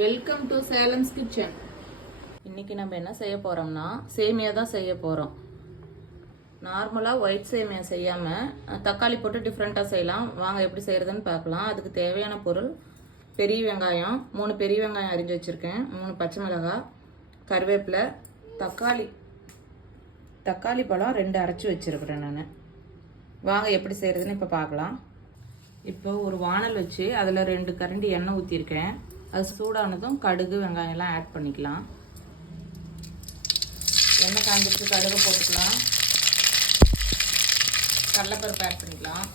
Welcome to சேலம்ஸ் kitchen இன்றைக்கி நம்ம என்ன செய்ய போகிறோம்னா சேமியா தான் செய்ய போகிறோம் நார்மலாக ஒயிட் சேமியா செய்யாமல் தக்காளி போட்டு டிஃப்ரெண்ட்டாக செய்யலாம். வாங்க எப்படி செய்கிறதுன்னு பார்க்கலாம். அதுக்கு தேவையான பொருள் பெரிய வெங்காயம். மூணு பெரிய வெங்காயம் அரிஞ்சு வச்சுருக்கேன். மூணு பச்சை மிளகாய் கருவேப்பிலை தக்காளி. தக்காளி பழம் ரெண்டு அரைச்சி வச்சுருக்குறேன் நான். வாங்க எப்படி செய்கிறதுன்னு இப்போ பார்க்கலாம். இப்போ ஒரு வானல் வச்சு அதில் ரெண்டு கரண்டி எண்ணெய் ஊற்றிருக்கேன் அது சூடானதும் கடுகு வெங்காயம்லாம் ஆட் பண்ணிக்கலாம். எண்ணெய் காஞ்சிட்டு கடுகு போட்டுக்கலாம். கடலைப்பருப்பு ஆட் பண்ணிக்கலாம்.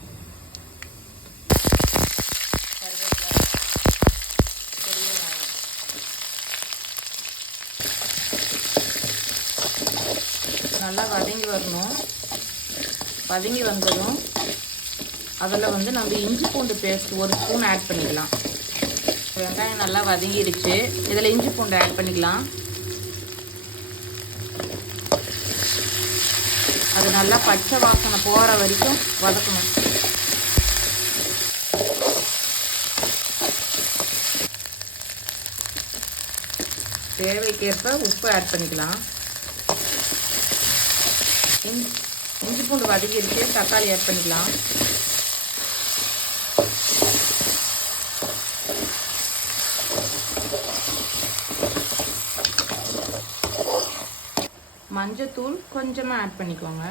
நல்லா வதங்கி வரணும். வதங்கி வந்ததும் அதில் வந்து நம்ம இஞ்சி பூண்டு பேஸ்ட் ஒரு ஸ்பூன் ஆட் பண்ணிக்கலாம். வெங்காயம் நல்லா வதங்கிடுச்சு இதில் இஞ்சி பூண்டு ஆட் பண்ணிக்கலாம். அது நல்லா பச்சை வாசனை போகிற வரைக்கும் வதக்கணும். தேவைக்கேற்ப உப்பு ஆட் பண்ணிக்கலாம். இஞ்சி இஞ்சி பூண்டு வதக்கிடுச்சு தக்காளி ஆட் பண்ணிக்கலாம். மஞ்சத்தூள் கொஞ்சமாக ஆட் பண்ணிக்கோங்க.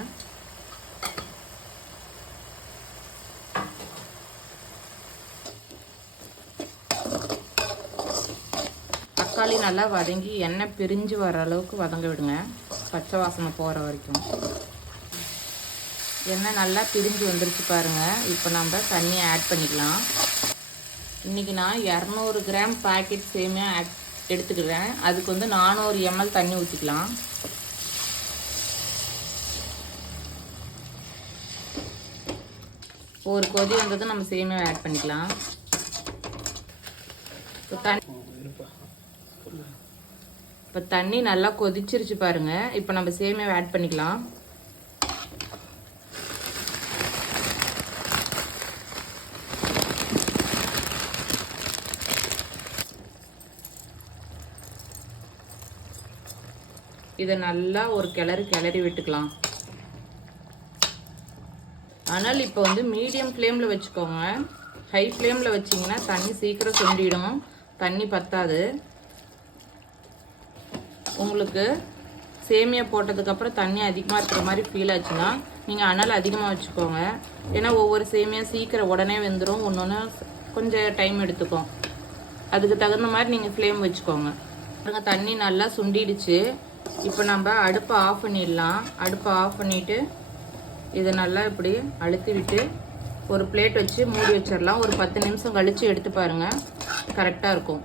தக்காளி நல்லா வதங்கி எண்ணெய் பிரிஞ்சு வர அளவுக்கு வதங்க விடுங்க. பச்சை வாசனை போகிற வரைக்கும். எண்ணெய் நல்லா பிரிஞ்சு வந்துருச்சு பாருங்கள் இப்போ நம்ம தண்ணியை ஆட் பண்ணிக்கலாம். இன்றைக்கி நான் இரநூறு கிராம் பாக்கெட் சேமியா ஆட் எடுத்துக்கிறேன். அதுக்கு வந்து நானூறு எம்எல் தண்ணி ஊற்றிக்கலாம் ஒரு கொதி வந்ததும் நம்ம சேமியா ஆட் பண்ணிக்கலாம். இப்போ தண்ணி இப்போ தண்ணி நல்லா கொதிச்சிருச்சு பாருங்க. இப்போ நம்ம சேமியாவை ஆட் பண்ணிக்கலாம். இதை நல்லா ஒரு கிளறி கிளறி விட்டுக்கலாம். ஆனால் இப்போ வந்து மீடியம் ஃப்ளேமில் வச்சுக்கோங்க. ஹை ஃப்ளேமில் வச்சிங்கன்னா தண்ணி சீக்கிரம் சுண்டிடும் தண்ணி பத்தாது. உங்களுக்கு சேமியா போட்டதுக்கப்புறம் தண்ணி அதிகமாக இருக்கிற மாதிரி ஃபீல் ஆச்சுன்னா நீங்கள் அனல் அதிகமாக வச்சுக்கோங்க. ஏன்னா ஒவ்வொரு சேமியா சீக்கிரம் உடனே வெந்துடும் ஒன்று ஒன்று கொஞ்சம் டைம் எடுத்துக்கும். அதுக்கு தகுந்த மாதிரி நீங்கள் ஃப்ளேம் வச்சுக்கோங்க. பாருங்க தண்ணி நல்லா சுண்டிடுச்சு. இப்போ நம்ம அடுப்பை ஆஃப் பண்ணிடலாம். அடுப்பை ஆஃப் பண்ணிவிட்டு இதை நல்லா இப்படி அழுத்தி விட்டு ஒரு பிளேட் வச்சு மூடி வச்சிடலாம். ஒரு பத்து நிமிஷம் கழித்து எடுத்து பாருங்கள் கரெக்டாக இருக்கும்.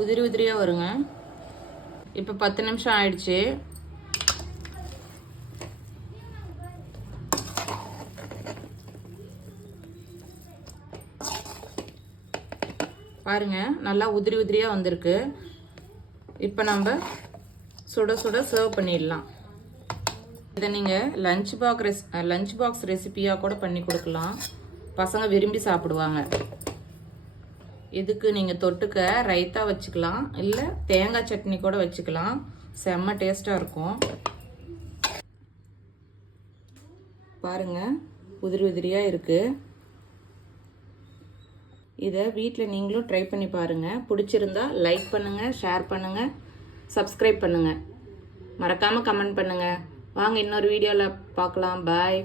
உதிரி உதிரியாக வருங்க. இப்போ பத்து நிமிஷம் ஆயிடுச்சு. பாருங்க நல்லா உதிரி உதிரியாக வந்திருக்கு. இப்போ நம்ம சுட சுட சர்வ் பண்ணிடலாம். இதை நீங்கள் லஞ்ச் பாக்ஸ் ரெஸ் லஞ்ச் பாக்ஸ் ரெசிபியாக கூட பண்ணி கொடுக்கலாம். பசங்க விரும்பி சாப்பிடுவாங்க. இதுக்கு நீங்கள் தொட்டுக்க ரைத்தா வச்சுக்கலாம். இல்லை தேங்காய் சட்னி கூட வச்சுக்கலாம். செம்ம டேஸ்ட்டாக இருக்கும். பாருங்கள் உதிரி உதிரியாக இருக்குது இதை வீட்டில் நீங்களும் ட்ரை பண்ணி பாருங்கள் பிடிச்சிருந்தா லைக் பண்ணுங்கள் ஷேர் பண்ணுங்கள் சப்ஸ்கிரைப் பண்ணுங்கள் மறக்காமல் கமெண்ட் பண்ணுங்கள் வாங்க இன்னொரு வீடியோவில் பார்க்கலாம். பாய்